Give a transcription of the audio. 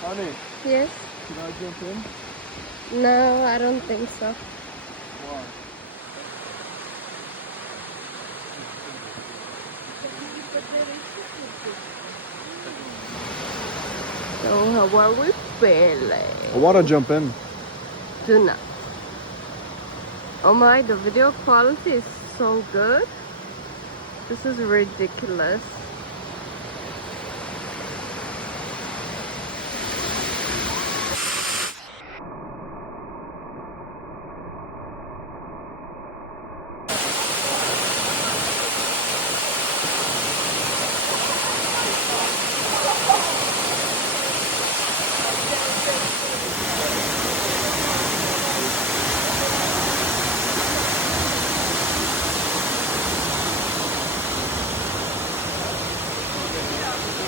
Honey, Yes? can I jump in? No, I don't think so. Why? So how are we feeling? I want to jump in. Do not. Oh my, the video quality is so good. This is ridiculous.